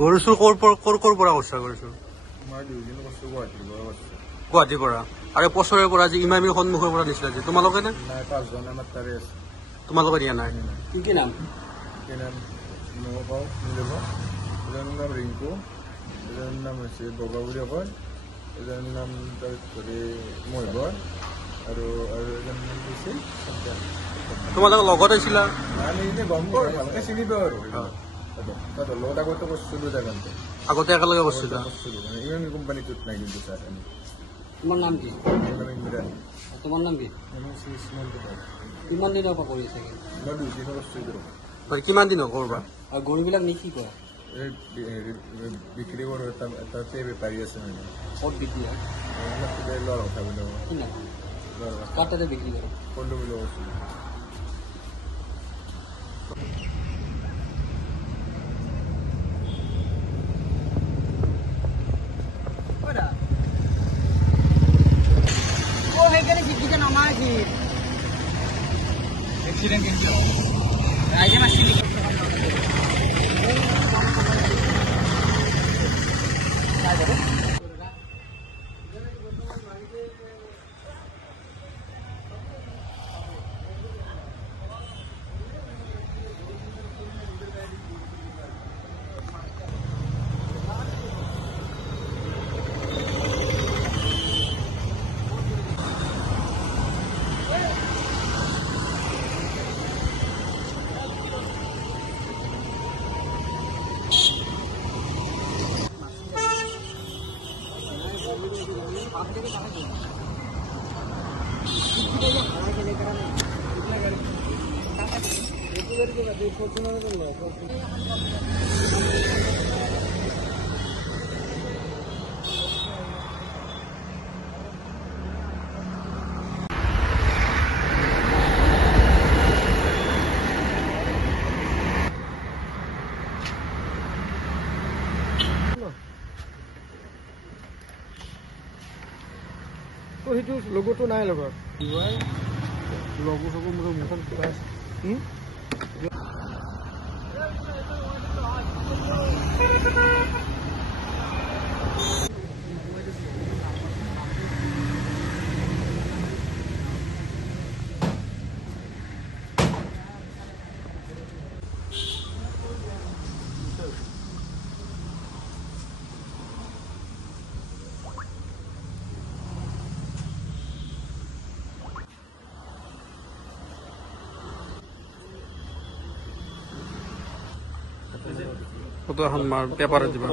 গৰু চুৰ কৰ পৰা কৰিছা গৰু চুৰ? গুৱাহাটীৰ পৰা। আৰু পছৰৰ পৰা যে ইমামীৰ সন্মুখৰ পৰা নিছিলা যে তোমালোকে নে? তোমালোকে দিয়া নাই? কি নাম? এজনৰ নাম ৰিংকু, এজনৰ নাম হৈছে বগা বুলি কয়, এজনৰ নাম তাৰপিছতে মহিবৰ আৰু এজনৰ নাম হৈছে তোমালোকে লগত আছিলা? আমি এতিয়া গম পাওঁ, ভালকে চিনি পাওঁ আৰু লগত আগতে কৰিছিলো জেগাতে। আগতে একেলগে কৰিছিলা? মানে ইমান কোম্পানীটোত নাই কিন্তু ছাৰ। তোমাৰ নাম কি? তোমাৰ নাম কি? কিমান দিনৰ পৰা কৰি আছে? মই 2 দিনৰ কৰিছিলো। কিমান দিন হ'ল কৰবা? আৰু গৰুবিলাক নি কি কৰা? বিক্ৰী কৰোঁ। এটা বেপাৰী আছে মানে। ক'ত বিক্ৰী হয়? ল'ৰা কথা বুলি কি নাম? কাৰ তাতে বিক্ৰী কৰে? কলো বুলি কৈছোঁ। Accident gitu. Aja masih di. সেইটো লগতো নাই লগত লগো চগো মোৰ মুখখন কিবা আছে। ফটো এখন মাৰ পেপাৰত দিবা।